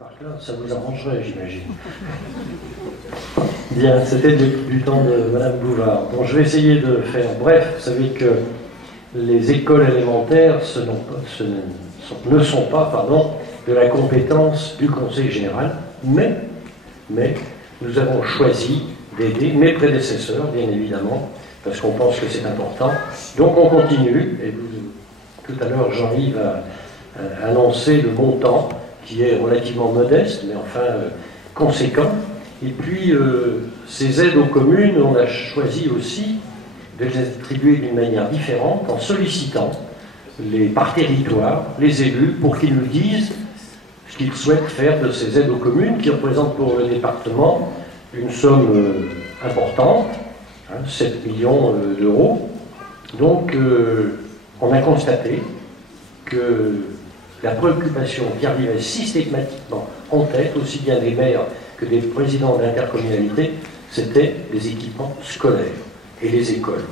Par là, ça vous arrangerait, j'imagine. Bien, c'était du temps de Madame Bouvard. Bon, je vais essayer de faire bref. Vous savez que les écoles élémentaires ne sont pas de la compétence du Conseil général, mais nous avons choisi d'aider mes prédécesseurs, bien évidemment, parce qu'on pense que c'est important. Donc on continue, et tout à l'heure Jean-Yves a annoncé le montant, qui est relativement modeste, mais enfin conséquent. Et puis, ces aides aux communes, on a choisi aussi de les attribuer d'une manière différente, en sollicitant par territoire les élus pour qu'ils nous disent ce qu'ils souhaitent faire de ces aides aux communes, qui représentent pour le département une somme importante, 7 millions d'euros. Donc, on a constaté que la préoccupation qui arrivait systématiquement en tête, aussi bien des maires que des présidents d'intercommunalité, c'était les équipements scolaires et les écoles.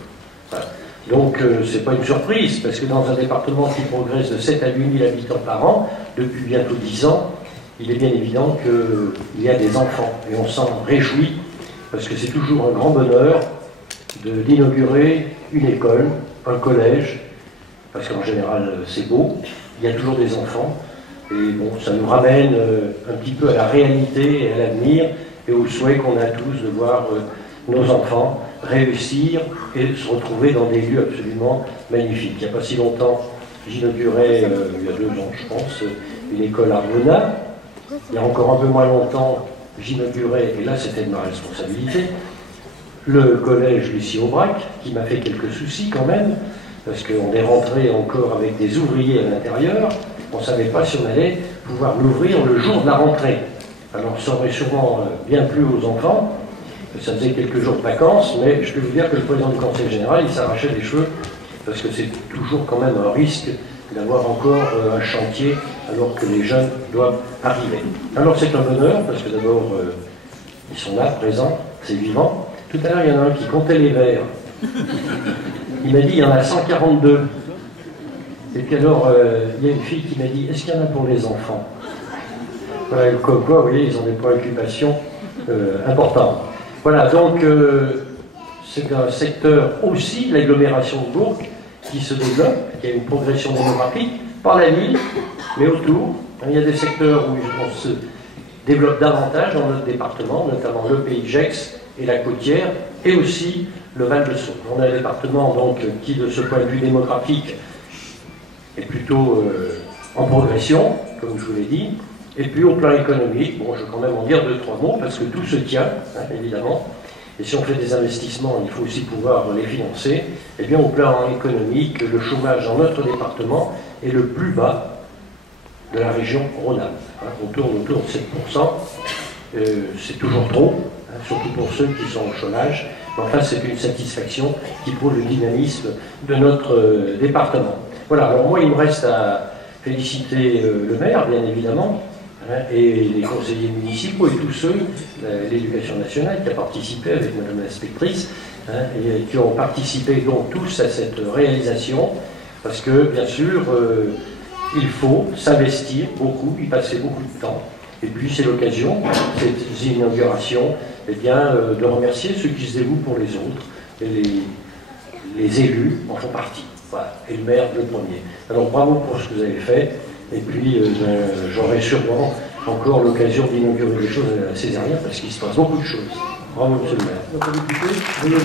Voilà. Donc, ce n'est pas une surprise, parce que dans un département qui progresse de 7 à 8 000 habitants par an, depuis bientôt 10 ans, il est bien évident qu'il y a des enfants. Et on s'en réjouit, parce que c'est toujours un grand bonheur d'inaugurer une école, un collège, parce qu'en général, c'est beau. Il y a toujours des enfants, et bon, ça nous ramène un petit peu à la réalité et à l'avenir, et au souhait qu'on a tous de voir nos enfants réussir et se retrouver dans des lieux absolument magnifiques. Il n'y a pas si longtemps, j'inaugurais, il y a 2 ans je pense, une école à Armona. Il y a encore un peu moins longtemps, j'inaugurais, et là c'était de ma responsabilité, le collège Lucie Aubrac, qui m'a fait quelques soucis quand même, parce qu'on est rentré encore avec des ouvriers à l'intérieur, on ne savait pas si on allait pouvoir l'ouvrir le jour de la rentrée. Alors ça aurait sûrement bien plu aux enfants, ça faisait quelques jours de vacances, mais je peux vous dire que le président du Conseil général, il s'arrachait les cheveux, parce que c'est toujours quand même un risque d'avoir encore un chantier, alors que les jeunes doivent arriver. Alors c'est un honneur, parce que d'abord, ils sont là, présents, c'est vivant. Tout à l'heure, il y en a un qui comptait les verres. Il m'a dit, il y en a 142. Et puis alors, il y a une fille qui m'a dit, est-ce qu'il y en a pour les enfants? Voilà, comme quoi, vous voyez, ils ont des préoccupations importantes. Voilà, donc, c'est un secteur aussi, l'agglomération de Bourg, qui se développe, qui a une progression démographique, par la ville, mais autour. Il y a des secteurs où on se développe davantage dans notre département, notamment le Pays Gex et la Côtière, et aussi le Val-de-Saône. On a un département donc, qui, de ce point de vue démographique, est plutôt en progression, comme je vous l'ai dit. Et puis au plan économique, bon, je vais quand même en dire 2-3 mots, parce que tout se tient, évidemment. Et si on fait des investissements, il faut aussi pouvoir les financer. Eh bien, au plan économique, le chômage dans notre département est le plus bas de la région Rhône-Alpes. On tourne autour de 7%. C'est toujours trop, surtout pour ceux qui sont au chômage. Mais enfin, c'est une satisfaction qui prouve le dynamisme de notre département. Voilà, alors moi, il me reste à féliciter le maire, bien évidemment, et les conseillers municipaux et tous ceux, l'éducation nationale qui a participé avec Madame l'inspectrice, et qui ont participé donc tous à cette réalisation, parce que, bien sûr, il faut s'investir beaucoup, y passer beaucoup de temps. Et puis c'est l'occasion, cette inauguration, eh bien, de remercier ceux qui se dévouent pour les autres. Et les élus en font partie. Voilà. Et le maire le premier. Alors bravo pour ce que vous avez fait. Et puis j'aurai sûrement encore l'occasion d'inaugurer des choses à Césarien parce qu'il se passe beaucoup de choses. Bravo monsieur le maire.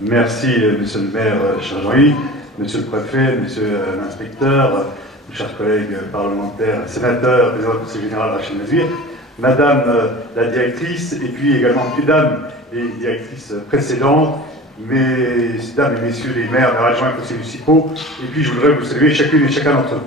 Merci monsieur le maire, cher Jean-Yves, monsieur le préfet, monsieur l'inspecteur, chers collègues parlementaires, sénateurs, président du conseil général Rachel Mazir, madame la directrice, et puis également mesdames les directrices précédentes, mesdames et messieurs les maires, les adjoints et conseillers municipaux, et puis je voudrais vous saluer chacune et chacun d'entre vous.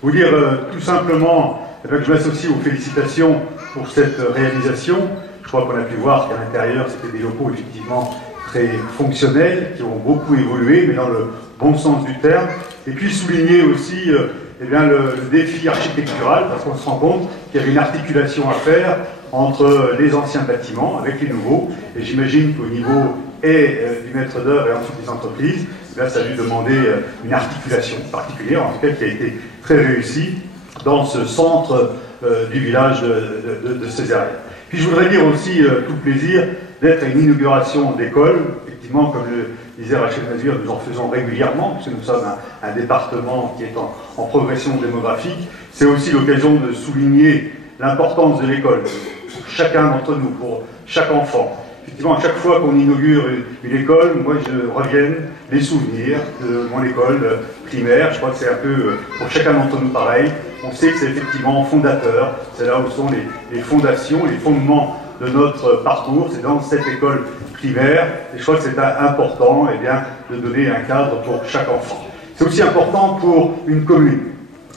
Vous dire tout simplement que je m'associe aux félicitations pour cette réalisation. Je crois qu'on a pu voir qu'à l'intérieur, c'était des locaux effectivement très fonctionnels, qui ont beaucoup évolué, mais dans le bon sens du terme. Et puis souligner aussi eh bien, le défi architectural, parce qu'on se rend compte qu'il y avait une articulation à faire entre les anciens bâtiments avec les nouveaux. Et j'imagine qu'au niveau du maître d'œuvre et ensuite des entreprises, là, ça a dû demander une articulation particulière, en tout cas qui a été très réussie dans ce centre du village de Césaria. Puis je voudrais dire aussi tout le plaisir d'être à une inauguration d'école. Effectivement, comme le disait Rachel Mazur, nous en faisons régulièrement, puisque nous sommes un département qui est en progression démographique. C'est aussi l'occasion de souligner l'importance de l'école pour chacun d'entre nous, pour chaque enfant. Effectivement, à chaque fois qu'on inaugure une école, moi je reviens les souvenirs de mon école primaire. Je crois que c'est un peu pour chacun d'entre nous pareil. On sait que c'est effectivement fondateur, c'est là où sont les fondations, les fondements de notre parcours, c'est dans cette école primaire, et je crois que c'est important de donner un cadre pour chaque enfant. C'est aussi important pour une commune.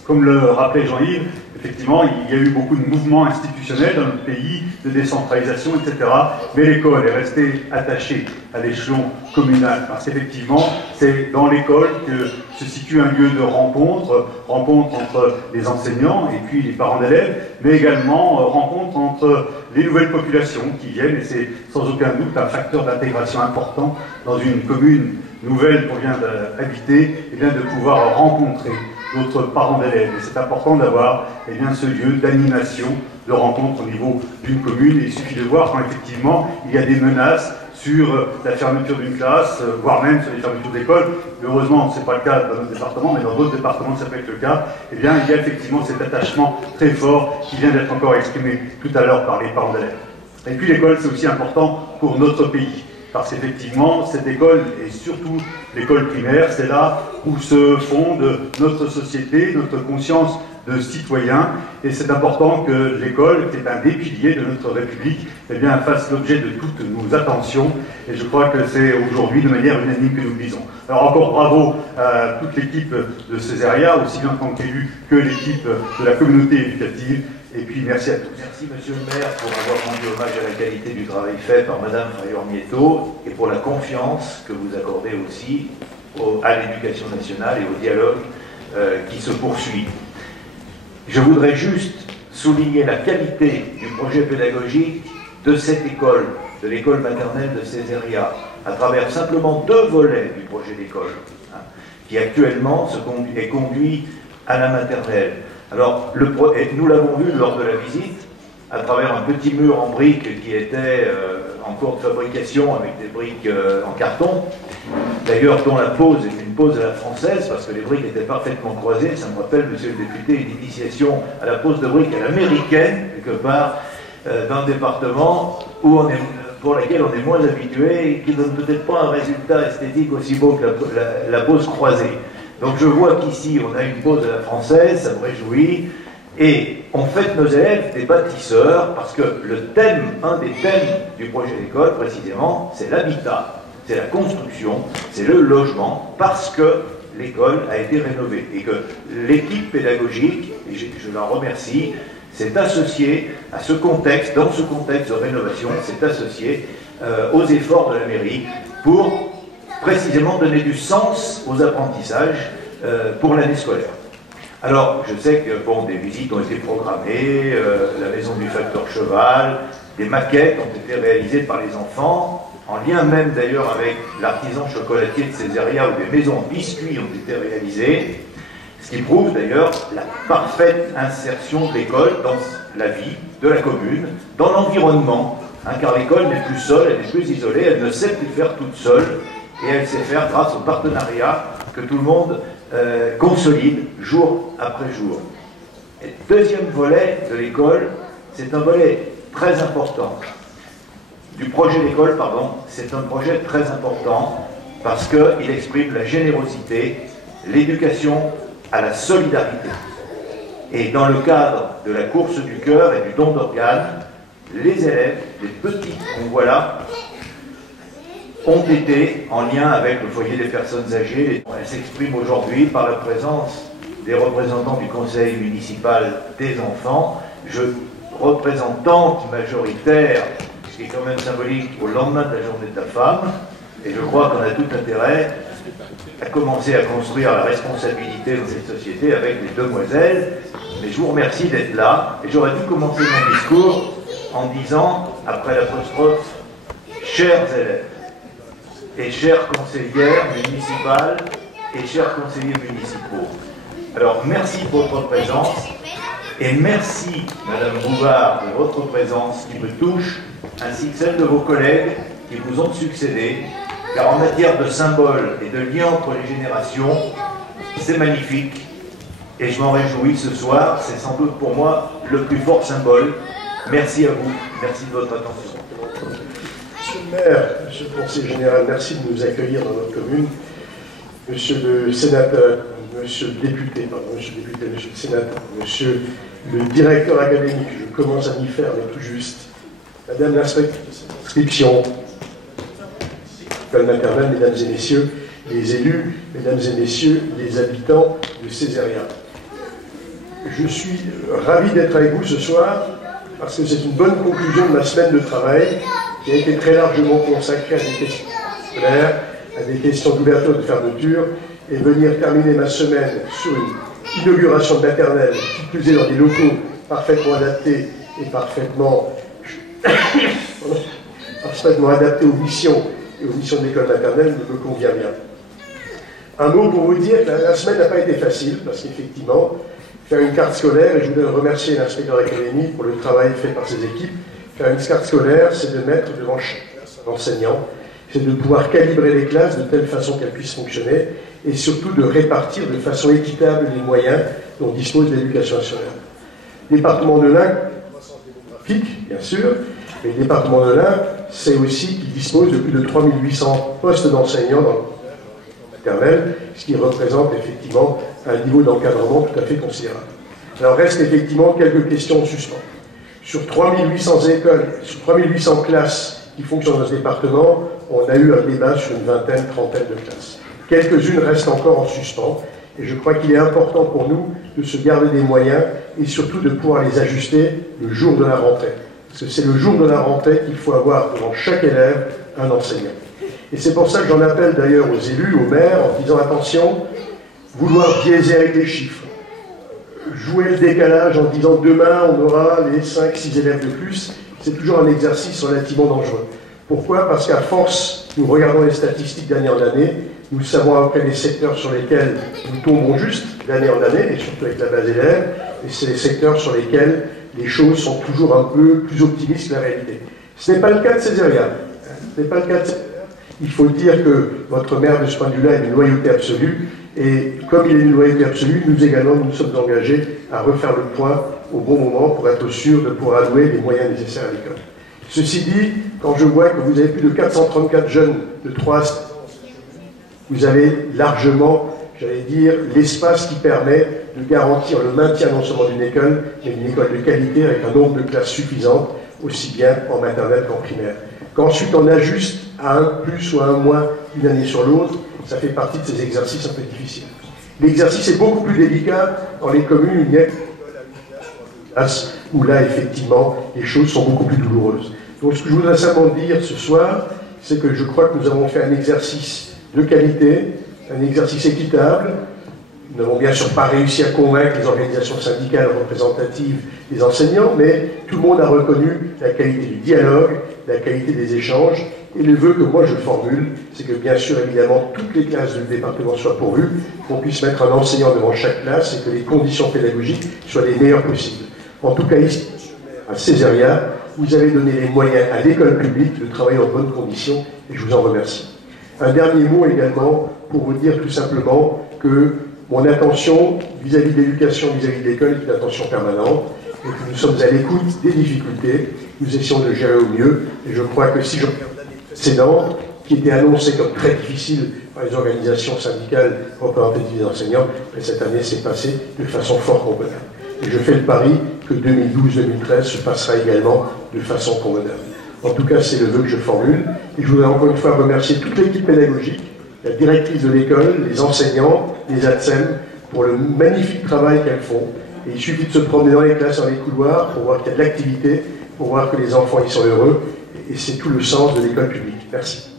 Comme le rappelait Jean-Yves, effectivement, il y a eu beaucoup de mouvements institutionnels dans notre pays, de décentralisation, etc. Mais l'école est restée attachée à l'échelon communal, parce qu'effectivement, c'est dans l'école que se situe un lieu de rencontre entre les enseignants et puis les parents d'élèves, mais également rencontre entre les nouvelles populations qui viennent, et c'est sans aucun doute un facteur d'intégration important dans une commune nouvelle qu'on vient d'habiter, et bien de pouvoir rencontrer d'autres parents d'élèves. Et c'est important d'avoir ce lieu d'animation, de rencontre au niveau d'une commune. Et il suffit de voir quand effectivement il y a des menaces sur la fermeture d'une classe, voire même sur les fermetures d'écoles. Heureusement, ce n'est pas le cas dans notre département, mais dans d'autres départements, ça peut être le cas. Eh bien, il y a effectivement cet attachement très fort qui vient d'être encore exprimé tout à l'heure par les parents d'élèves. Et puis l'école, c'est aussi important pour notre pays. Parce qu'effectivement, cette école, et surtout l'école primaire, c'est là où se fonde notre société, notre conscience de citoyen. Et c'est important que l'école, qui est un des piliers de notre République, fasse l'objet de toutes nos attentions. Et je crois que c'est aujourd'hui de manière unanime que nous le disons. Alors encore bravo à toute l'équipe de Césaria, aussi bien en tant qu'élu que l'équipe de la communauté éducative. Et puis merci à tous. Merci Monsieur le maire pour avoir rendu hommage à la qualité du travail fait par Madame Frayor-Mietto et pour la confiance que vous accordez aussi à l'éducation nationale et au dialogue qui se poursuit. Je voudrais juste souligner la qualité du projet pédagogique de cette école, de l'école maternelle de Césaria, à travers simplement 2 volets du projet d'école, qui actuellement est conduit à la maternelle. Alors, nous l'avons vu lors de la visite, à travers un petit mur en briques qui était en cours de fabrication avec des briques en carton, d'ailleurs dont la pose est une pose à la française, parce que les briques étaient parfaitement croisées. Ça me rappelle, monsieur le député, une initiation à la pose de briques à l'américaine, quelque part, dans le département pour laquelle on est moins habitué et qui ne donne peut-être pas un résultat esthétique aussi beau que la pose croisée. Donc je vois qu'ici, on a une pose à la française, ça me réjouit, et on fait de nos élèves des bâtisseurs, parce que un des thèmes du projet d'école, précisément, c'est l'habitat, c'est la construction, c'est le logement, parce que l'école a été rénovée, et que l'équipe pédagogique, et je la remercie, s'est associée à ce contexte, dans ce contexte de rénovation, s'est associée aux efforts de la mairie pour précisément donner du sens aux apprentissages pour l'année scolaire. Alors, je sais que des visites ont été programmées, la maison du facteur Cheval, des maquettes ont été réalisées par les enfants, en lien même d'ailleurs avec l'artisan chocolatier de Césaria, où des maisons en biscuits ont été réalisées, ce qui prouve d'ailleurs la parfaite insertion de l'école dans la vie de la commune, dans l'environnement, car l'école n'est plus seule, elle n'est plus isolée, elle ne sait plus faire toute seule, et elle sait faire grâce au partenariat que tout le monde consolide jour après jour. Et le deuxième volet de l'école, c'est un volet très important. Du projet d'école, pardon, c'est un projet très important parce qu'il exprime la générosité, l'éducation à la solidarité. Et dans le cadre de la course du cœur et du don d'organes, les élèves, les petits qu'on voit là, ont été en lien avec le foyer des personnes âgées. Elles s'expriment aujourd'hui par la présence des représentants du conseil municipal des enfants, représentante majoritaire, ce qui est quand même symbolique au lendemain de la journée de la femme, et je crois qu'on a tout intérêt à commencer à construire la responsabilité dans cette société avec les demoiselles. Mais je vous remercie d'être là, et j'aurais dû commencer mon discours en disant, après l'apostrophe, chers élèves, et chères conseillères municipales et chers conseillers municipaux. Alors merci pour votre présence Et merci, Madame Bouvard, de votre présence qui me touche, ainsi que celle de vos collègues qui vous ont succédé, car en matière de symboles et de liens entre les générations, c'est magnifique. Et je m'en réjouis ce soir, c'est sans doute pour moi le plus fort symbole. Merci à vous, merci de votre attention. Monsieur le maire, monsieur le conseiller général, merci de nous accueillir dans notre commune. Monsieur le sénateur, monsieur le député, monsieur le sénateur, monsieur le directeur académique, je commence à m'y faire, mais tout juste. Madame l'inscription, école maternelle, mesdames et messieurs les élus, mesdames et messieurs les habitants de Césaria. Je suis ravi d'être avec vous ce soir parce que c'est une bonne conclusion de ma semaine de travail qui a été très largement consacrée à des questions scolaires, à des questions d'ouverture et de fermeture, et venir terminer ma semaine sur une inauguration de maternelle, qui plus est dans des locaux parfaitement adaptés et parfaitement adaptés aux missions et aux missions de l'école maternelle me convient bien. Un mot pour vous dire que la semaine n'a pas été facile, parce qu'effectivement, faire une carte scolaire, et je voudrais remercier l'inspecteur académique pour le travail fait par ses équipes, faire une carte scolaire, c'est de mettre devant chaque classe un enseignant, c'est de pouvoir calibrer les classes de telle façon qu'elles puissent fonctionner, et surtout de répartir de façon équitable les moyens dont dispose l'éducation nationale. Le département de l'Ain, croissance démographique, bien sûr, mais le département de l'Ain, c'est aussi qu'il dispose de plus de 3800 postes d'enseignants dans le maternel, ce qui représente effectivement un niveau d'encadrement tout à fait considérable. Alors reste effectivement quelques questions en suspens. Sur 3800 écoles, sur 3800 classes qui fonctionnent dans ce département, on a eu un débat sur une vingtaine, trentaine de classes. Quelques-unes restent encore en suspens, et je crois qu'il est important pour nous de se garder des moyens et surtout de pouvoir les ajuster le jour de la rentrée. Parce que c'est le jour de la rentrée qu'il faut avoir devant chaque élève un enseignant. Et c'est pour ça que j'en appelle d'ailleurs aux élus, aux maires, en disant attention, vouloir biaiser avec les chiffres, jouer le décalage en disant demain on aura les 5-6 élèves de plus, c'est toujours un exercice relativement dangereux. Pourquoi? Parce qu'à force, nous regardons les statistiques d'année en année, nous savons après les secteurs sur lesquels nous tombons juste d'année en année, et surtout avec la base élève, et c'est les secteurs sur lesquels les choses sont toujours un peu plus optimistes que la réalité. Ce n'est pas le cas de Césaria. Ce n'est pas le cas de Césaria. Il faut dire que votre maire, de ce point de vue-là, a une loyauté absolue, et comme il a une loyauté absolue, nous également, nous sommes engagés à refaire le point au bon moment pour être sûr de pouvoir allouer les moyens nécessaires à l'école. Ceci dit, quand je vois que vous avez plus de 434 jeunes de 3 vous avez largement, j'allais dire, l'espace qui permet de garantir le maintien non seulement d'une école, mais d'une école de qualité avec un nombre de classes suffisantes, aussi bien en maternelle qu'en primaire. Qu'ensuite on ajuste à un plus ou à un moins d'une année sur l'autre, ça fait partie de ces exercices un peu difficiles. L'exercice est beaucoup plus délicat dans les communes où il y a une classe, où là, effectivement, les choses sont beaucoup plus douloureuses. Donc ce que je voudrais simplement dire ce soir, c'est que je crois que nous avons fait un exercice de qualité, un exercice équitable. Nous n'avons bien sûr pas réussi à convaincre les organisations syndicales représentatives des enseignants, mais tout le monde a reconnu la qualité du dialogue, la qualité des échanges, et le vœu que moi je formule, c'est que bien sûr, évidemment, toutes les classes du département soient pourvues, qu'on puisse mettre un enseignant devant chaque classe et que les conditions pédagogiques soient les meilleures possibles. En tout cas, ici, à Césaria, vous avez donné les moyens à l'école publique de travailler en bonnes conditions, et je vous en remercie. Un dernier mot également pour vous dire tout simplement que mon attention vis-à-vis de l'éducation, vis-à-vis de l'école est une attention permanente et que nous sommes à l'écoute des difficultés, nous essayons de gérer au mieux, et je crois que si je regarde l'année précédente, qui était annoncée comme très difficile par les organisations syndicales représentatives des enseignants, mais cette année s'est passée de façon fort convenable. Et je fais le pari que 2012-2013 se passera également de façon convenable. En tout cas, c'est le vœu que je formule. Et je voudrais encore une fois remercier toute l'équipe pédagogique, la directrice de l'école, les enseignants, les ATSEM, pour le magnifique travail qu'elles font. Et il suffit de se promener dans les classes, dans les couloirs, pour voir qu'il y a de l'activité, pour voir que les enfants y sont heureux. Et c'est tout le sens de l'école publique. Merci.